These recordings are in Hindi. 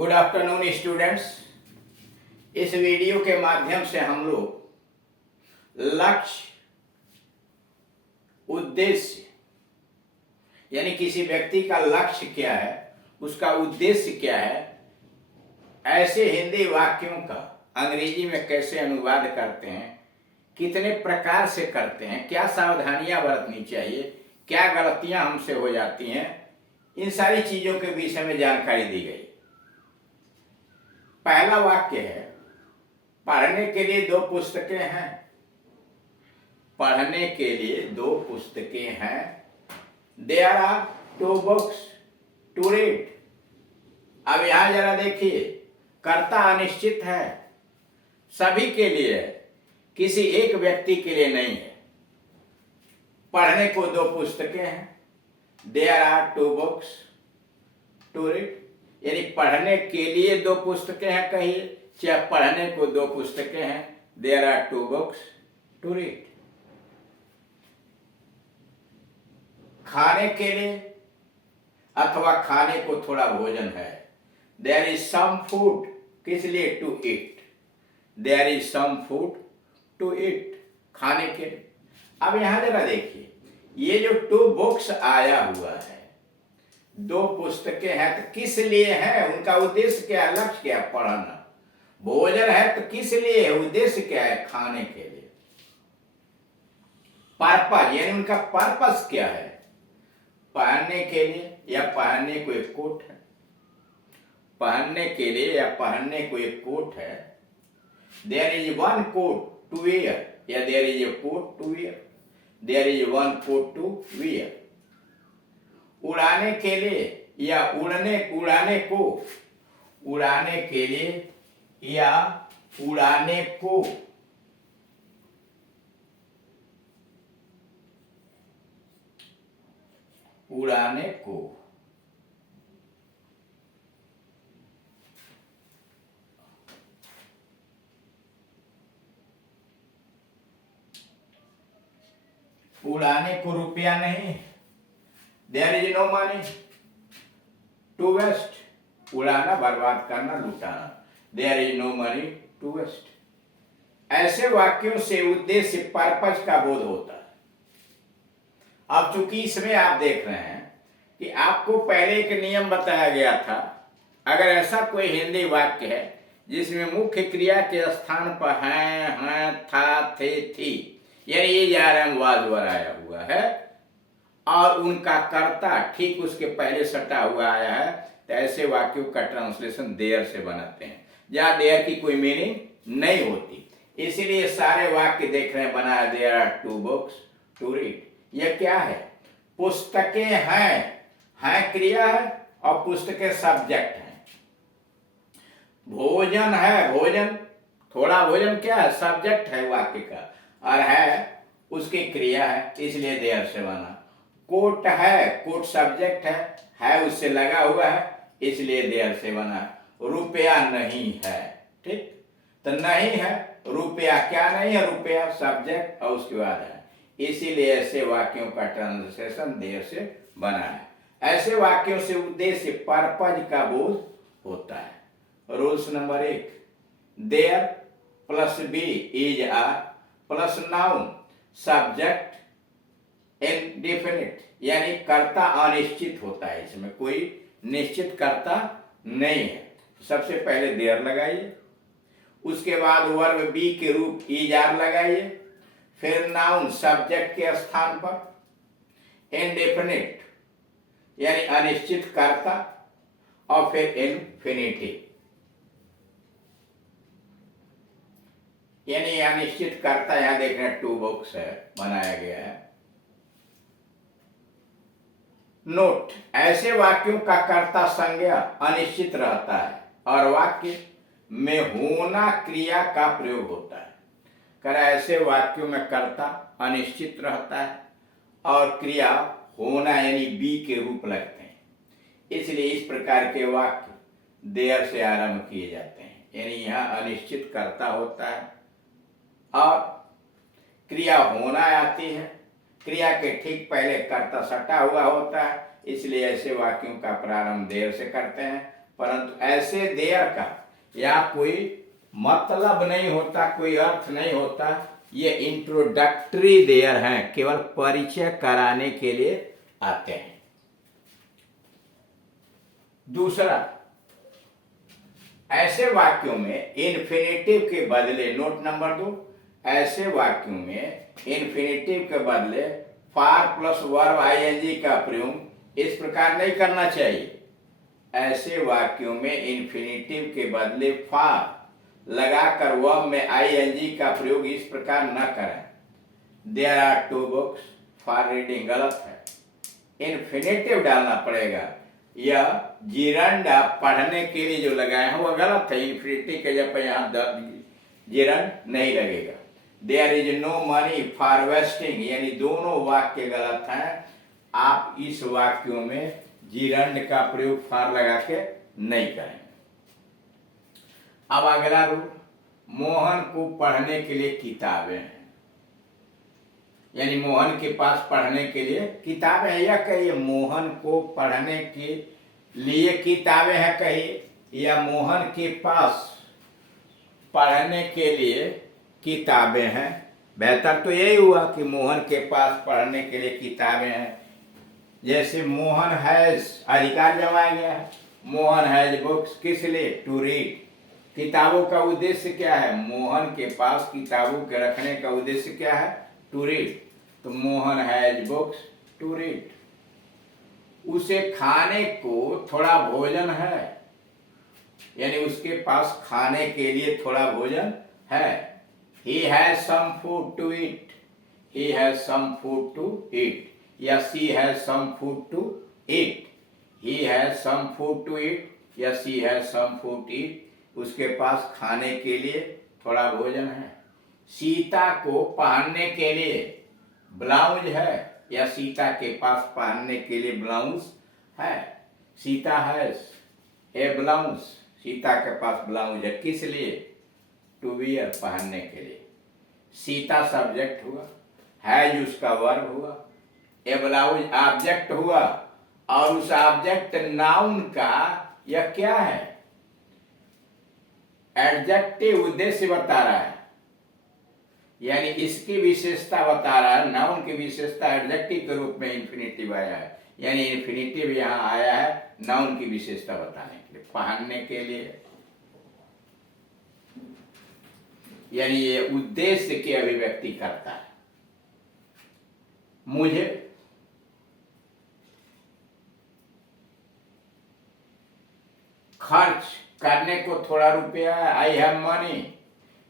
Good afternoon students. इस वीडियो के माध्यम से हम लोग लक्ष्य, उद्देश्य यानी किसी व्यक्ति का लक्ष्य क्या है, उसका उद्देश्य क्या है, ऐसे हिंदी वाक्यों का अंग्रेजी में कैसे अनुवाद करते हैं, कितने प्रकार से करते हैं, क्या सावधानियां बरतनी चाहिए, क्या गलतियां हमसे हो जाती हैं, इन सारी चीजों के विषय में जानकारी दी गई। पहला वाक्य है, पढ़ने के लिए दो पुस्तकें हैं। पढ़ने के लिए दो पुस्तकें हैं। There are two books to read. अब यहां जरा देखिए, कर्ता अनिश्चित है, सभी के लिए है, किसी एक व्यक्ति के लिए नहीं है। पढ़ने को दो पुस्तकें हैं। There are two books to read, यानी पढ़ने के लिए दो पुस्तकें हैं कहिए, चाहे पढ़ने को दो पुस्तकें हैं। There are two books to read. खाने के लिए अथवा खाने को थोड़ा भोजन है। देयर इज सम फूड, किस लिए? To eat. There is some food to eat, खाने के लिए। अब यहां जरा देखिए, ये जो टू बुक्स आया हुआ है, दो पुस्तकें हैं, तो किस लिए है? उनका उद्देश्य क्या है? लक्ष्य क्या है? पढ़ना। भोजन है तो किस लिए है? उद्देश्य क्या है? खाने के लिए। पर्पज यानी उनका पर्पस क्या है? पहनने के लिए या पहनने को एक कोट है। पहनने के लिए या पहनने को एक कोट है। There is one coat to wear, या there is a coat to wear. There is one coat to wear. उड़ाने के लिए या उड़ाने को, उड़ाने के लिए या उड़ाने को। उड़ाने को। उड़ाने को रुपया नहीं। There is no money to waste. उड़ाना, बर्बाद करना, लुटाना। There is no money to waste. ऐसे वाक्यों से उद्देश्य, पर्पज का बोध होता है। अब चूंकि इसमें आप देख रहे हैं कि आपको पहले एक नियम बताया गया था, अगर ऐसा कोई हिंदी वाक्य है जिसमें मुख्य क्रिया के स्थान पर हैं, था, थे, थी, यानी ये जा रहा वाज आया हुआ है और उनका कर्ता ठीक उसके पहले सटा हुआ आया है, तो ऐसे वाक्यों का ट्रांसलेशन देयर से बनाते हैं, जहां देयर की कोई मीनिंग नहीं होती। इसीलिए सारे वाक्य देख रहे हैं बनाया, there are two books to read. यह क्या है? पुस्तकें हैं क्रिया है और पुस्तकें सब्जेक्ट हैं। भोजन है, भोजन, थोड़ा भोजन क्या है? सब्जेक्ट है वाक्य का, और है उसकी क्रिया है, इसलिए देयर से बना। कोट है, कोट सब्जेक्ट है उससे लगा हुआ है, इसलिए देयर से बना। रुपया नहीं है, ठीक, तो नहीं है, रुपया क्या नहीं है? रुपया सब्जेक्ट और उसके बाद है, इसीलिए ऐसे वाक्यों का ट्रांसलेशन देयर से बना है। ऐसे वाक्यों से उद्देश्य, पर्पज का बोध होता है। Rules number 1, there plus be is are plus noun subject indefinite, यानी कर्ता अनिश्चित होता है, इसमें कोई निश्चित कर्ता नहीं है। सबसे पहले देयर लगाइए, उसके बाद वर्ब बी के रूप इज आर लगाइए, फिर नाउन सब्जेक्ट के स्थान पर, इंडेफिनिट यानी अनिश्चित कर्ता, और फिर इन्फिनिटिव यानी अनिश्चित कर्ता। यहां देख रहे हैं टू बुक्स है, बनाया गया है। नोट, ऐसे वाक्यों का कर्ता संज्ञा अनिश्चित रहता है और वाक्य में होना क्रिया का प्रयोग होता है। कर ऐसे वाक्यों में कर्ता अनिश्चित रहता है और क्रिया होना यानी बी के रूप लगते हैं, इसलिए इस प्रकार के वाक्य देयर से आरंभ किए जाते हैं, यानी यहाँ अनिश्चित कर्ता होता है और क्रिया होना आती है, क्रिया के ठीक पहले कर्ता सटा हुआ होता है, इसलिए ऐसे वाक्यों का प्रारंभ देयर से करते हैं। परंतु ऐसे देयर का या कोई मतलब नहीं होता, कोई अर्थ नहीं होता। ये इंट्रोडक्टरी देयर हैं, केवल परिचय कराने के लिए आते हैं। दूसरा, ऐसे वाक्यों में इन्फिनेटिव के बदले, नोट नंबर 2, ऐसे वाक्यों में इन्फिनेटिव के बदले फार प्लस वर्ब आईएनजी का प्रयोग इस प्रकार नहीं करना चाहिए। ऐसे वाक्यों में इन्फिनेटिव के बदले फार लगाकर वर्ब में आईएनजी का प्रयोग इस प्रकार न करें। There are 2 books for reading, गलत है, इन्फिनेटिव डालना पड़ेगा। यह जिरंड पढ़ने के लिए जो लगाए हैं वह गलत है। इन्फिनेटिव के जब यहाँ जिरंड नहीं लगेगा। There is no money for wasting, यानी दोनों वाक्य गलत हैं। आप इस वाक्यों में जिरंड का प्रयोग फार लगा के नहीं करें। अब अगला रूल, मोहन को पढ़ने के लिए किताबें हैं, यानी मोहन के पास पढ़ने के लिए किताबें हैं। या कहिए मोहन को पढ़ने के लिए किताबें हैं कहिए, या मोहन के पास पढ़ने के लिए किताबें हैं। बेहतर तो यही हुआ कि मोहन के पास पढ़ने के लिए किताबें हैं। जैसे मोहन हैज, अधिकार जमाया गया है, मोहन हैज बुक्स, किस लिए? To read. किताबों का उद्देश्य क्या है? मोहन के पास किताबों के रखने का उद्देश्य क्या है? To read. तो Mohan has books to read. उसे खाने को थोड़ा भोजन है, यानी उसके पास खाने के लिए थोड़ा भोजन है। He has some food to eat. He has some food to eat. या she has some food to eat. He has some food to eat. या she has some food to eat. उसके पास खाने के लिए थोड़ा भोजन है। सीता को पहनने के लिए ब्लाउज है, या सीता के पास पहनने के लिए ब्लाउज है। Sita has a blouse, Sita के पास ब्लाउज है, किस लिए? टू वियर, पहनने के लिए। सीता सब्जेक्ट हुआ, हैज उसका वर्ब हुआ, ए ब्लाउज ऑब्जेक्ट हुआ, और उस ऑब्जेक्ट नाउन का यह क्या है? एडजेक्टिव, उद्देश्य बता रहा है, यानी इसकी विशेषता बता रहा है। नाउन की विशेषता एडजेक्टिव के रूप में इन्फिनेटिव आया है, यानी इन्फिनेटिव यहाँ आया है नाउन की विशेषता बताने के लिए, पहनने के लिए, यानी ये उद्देश्य की अभिव्यक्ति करता है। मुझे खर्च करने को थोड़ा रुपया है, आई हैव मनी,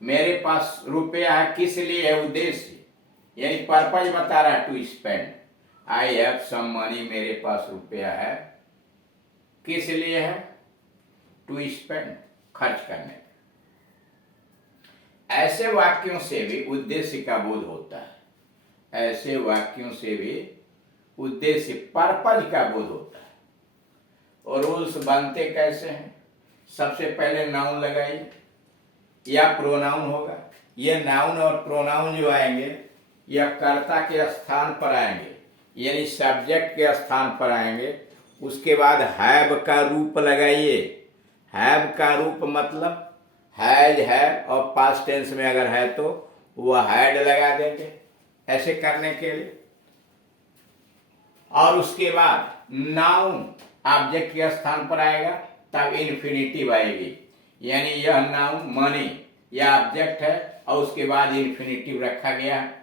मेरे पास रुपया है, किस लिए है? उद्देश्य, यानी पर्पज बता रहा है, to spend. I have some money, मेरे पास रुपया है, किस लिए है? टू स्पेंड, खर्च करने। ऐसे वाक्यों से भी उद्देश्य का बोध होता है। ऐसे वाक्यों से भी उद्देश्य, पर्पज का बोध होता है। और रूल्स बनते कैसे हैं? सबसे पहले नाउन लगाइए या प्रोनाउन होगा। ये नाउन और प्रोनाउन जो आएंगे यह कर्ता के स्थान पर आएंगे, यानी सब्जेक्ट के स्थान पर आएंगे। उसके बाद हैव का रूप लगाइए। हैव का रूप मतलब हैज है, और पास्ट टेंस में अगर है तो वह हैड लगा देंगे ऐसे करने के लिए। और उसके बाद नाउन ऑब्जेक्ट के स्थान पर आएगा, तब इन्फिनिटिव आएगी, यानी यह नाउन मनी यह ऑब्जेक्ट है और उसके बाद इन्फिनिटिव रखा गया है।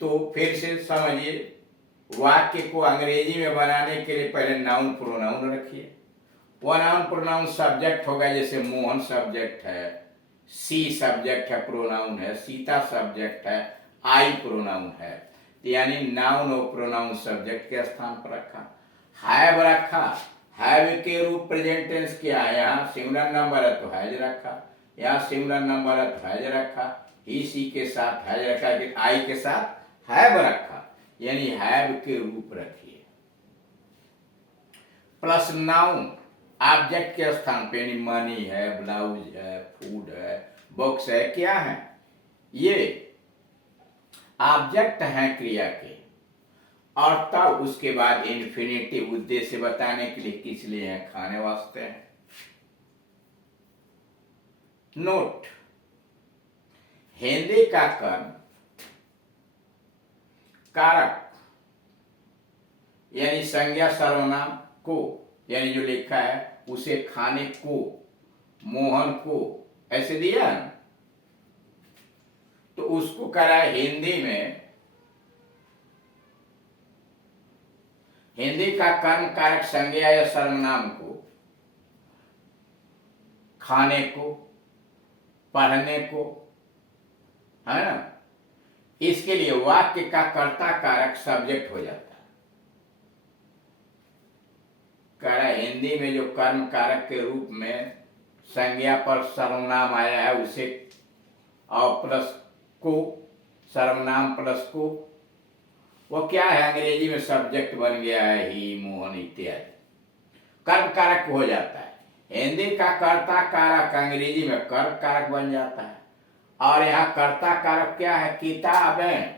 तो फिर से समझिए, वाक्य को अंग्रेजी में बनाने के लिए पहले नाउन प्रोनाउन रखिए। वह नाउन प्रोनाउन सब्जेक्ट होगा, जैसे मोहन सब्जेक्ट है, सी सब्जेक्ट है, प्रोनाउन है, सीता सब्जेक्ट है, आई प्रोनाउन है, यानी नाउन और प्रोनाउन सब्जेक्ट के स्थान पर रखा। हैव रखा, हैव के रूप प्रेजेंट टेंस किया, यहाँ सिंगुलर नंबर है तो हैज रखा, यहाँ सिंगुलर नंबर है तो हैज रखा, ही सी के साथ हैज रखा, आई के साथ हैव रखा, यानी हैव के रूप रखिए। प्लस नाउन ऑब्जेक्ट के स्थान पे, यानी मनी है, ब्लाउज है, फूड है, बुक्स है, क्या है? ये ऑब्जेक्ट हैं क्रिया के, और तब उसके बाद इन्फिनिटिव उद्देश्य बताने के लिए, किस लिए है, खाने वास्ते है। नोट, हिंदी का कर्म कारक यानी संज्ञा सर्वनाम को, यानी जो लिखा है उसे खाने को, मोहन को, ऐसे दिया ना, तो उसको करा हिंदी में, हिंदी का कर्म कारक संज्ञा या सर्वनाम को, खाने को, पढ़ने को, है ना, इसके लिए वाक्य का कर्ता कारक सब्जेक्ट हो जाता है। करा हिंदी में जो कर्म कारक के रूप में संज्ञा पर सर्वनाम आया है उसे, और प्लस को, सर्वनाम प्लस को, वो क्या है, अंग्रेजी में सब्जेक्ट बन गया है, ही, मोहन इत्यादि, कर्म कारक हो जाता है। हिंदी का कर्ता कारक अंग्रेजी में कर्म कारक बन जाता है। और यहाँ कर्ता कारक क्या है, किताबें,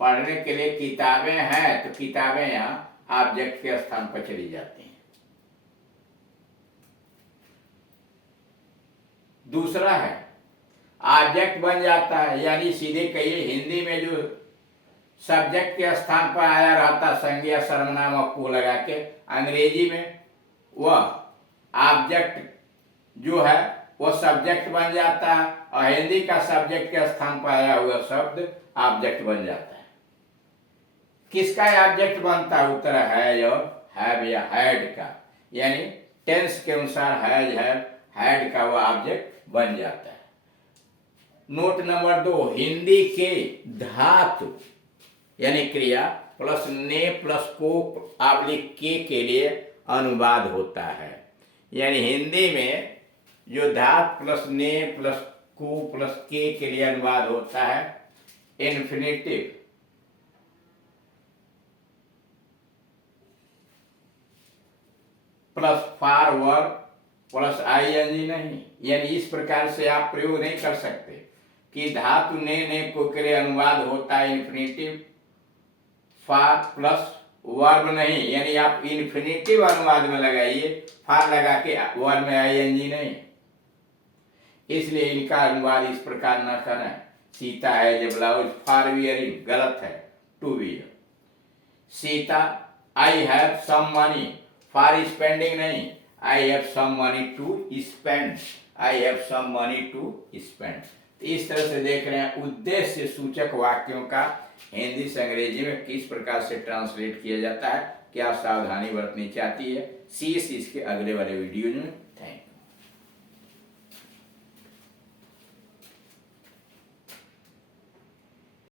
पढ़ने के लिए किताबें हैं, तो किताबें यहाँ ऑब्जेक्ट के स्थान पर चली जाती हैं। दूसरा है ऑब्जेक्ट बन जाता है, यानी सीधे कहिए हिंदी में जो सब्जेक्ट के स्थान पर आया रहता संज्ञा सर्वनाम और को लगा के, अंग्रेजी में वह ऑब्जेक्ट जो है वो सब्जेक्ट बन जाता है, और हिंदी का सब्जेक्ट के स्थान पर आया हुआ शब्द ऑब्जेक्ट बन जाता है। किसका ऑब्जेक्ट बनता है, उत्तर है और हैव या हैड का, यानी टेंस के अनुसार हैज हैड का वह ऑब्जेक्ट बन जाता है। नोट नंबर 2, हिंदी के धातु यानी क्रिया प्लस ने प्लस को ऑब्लिक के लिए अनुवाद होता है। यानी हिंदी में जो धात प्लस ने प्लस को प्लस के लिए अनुवाद होता है, infinitive plus forward plus ING नहीं। यानी इस प्रकार से आप प्रयोग नहीं कर सकते कि धातु ने को के लिए अनुवाद होता है इन्फिनिटिव, फॉर प्लस वर्ब नहीं, यानी आप इन्फिनिटिव अनुवाद में लगाइए, फॉर लगा के वर्ब में आईएनजी नहीं। इसलिए इनका अनुवाद इस प्रकार न करें, सीता है जब ब्लाउज फॉर वियरिंग, गलत है, to wear. Sita, I have some money, for spending नहीं, I have some money to spend, I have some money to spend. इस तरह से देख रहे हैं उद्देश्य सूचक वाक्यों का हिंदी से अंग्रेजी में किस प्रकार से ट्रांसलेट किया जाता है, क्या सावधानी बरतनी चाहती है, सी इसके अगले वाले वीडियो में। Thank you.